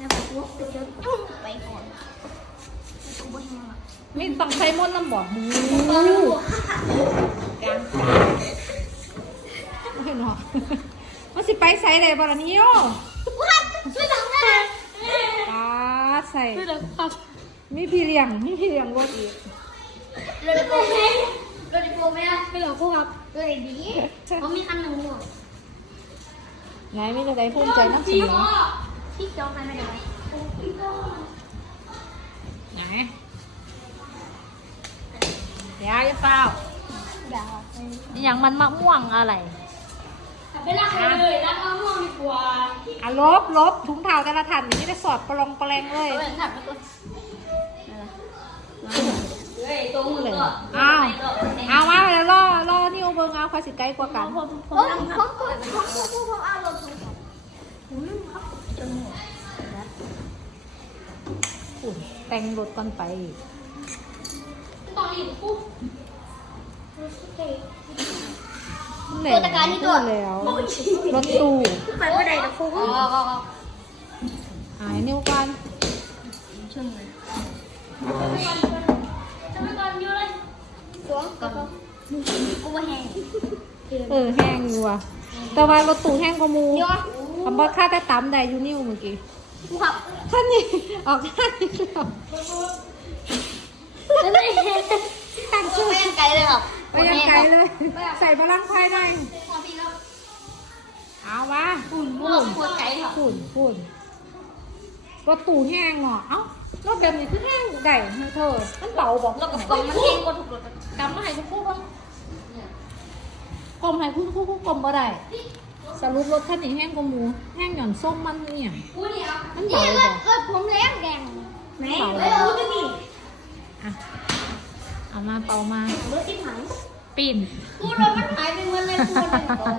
นะคตั้มีต้องใช้มดน้ำบอกมูอนนี้หักลางไม่เหรอมันสิไปใส่เลยบารานิโอ้ช่วยหลังแม่ปาใส่ช่มีพี่เลี้ยงมีพี่เลี้ยงวัดอีกโดนโกงไหมโดนโกงไหมไม่หรอกพวกครับโดนดีเขามีอันหนึ่งหมดไหนไม่ได้ภูมใจนักสิ พี่เจ้าใครไม่ได้ไหนเดี๋ยวจะเปล่าดาวนี่อย่างมันมะม่วงอะไรไปรักเลยรักเอาม่วงดีกว่าอะลบลบถุงเท้าแต่ละทันอย่างนี้ได้สอดปลองปลแรงเลยเฮ้ยตัวมือเลยอ้าวเอามาแล้วล่อล่อนิ้วเบิ้งเอาใครสิไกลกว่ากันผมผมผมผมผมผมผมเอารถผมผมลืมครับ จนหัวอุ่นแต่งรถก่อนไปตอนนี้ปุ๊บแหละตัวตะการนี่ตัวพูดแล้วรถตู้ไปไม่ได้แต่ปุ๊บอ๋ออ๋อหายนิ้วกันช่วยเลยจะไม่ก่อนอยู่เลยตัวกับกูว่าแห้งเออแห้งอยู่ว่ะแต่ว่ารถตู้แห้งกว่าหมูเยอะ คำว่าค่าแต่ตำได้อยู่นิ้วเมื่อกี้กูขับท่านนี่ออกท่านนี่แล้วไม่ได้ตั้งชื่อไม่ยังไกลเลยครับไปยังไกลเลย ใส่พลังภายในเอาวะฝุ่นม่วงปวดไกลครับฝุ่นฝุ่นรถตู้แห้งเนาะเอ้ารถแบบนี้คือแห้งได้เธอมันเบาบอกแล้วกับกองมันเองก็ถูกรถกำมาให้คุณครูบ้างกลมให้คุณครูคู่กลมบ่ได้ สรุปรถคันนี้แห้งกว่าหมูแห้งหย่อนส้มมันเนี่ยกูเนี่ยมันนี่เบารถบ่ รถผมแรงแดงแม่เบาเอ้ยเอาจะนี่อะเอามาเป่ามา รถที่หายปิ่นกูรถมันหายไปเมื่อไรกูเลย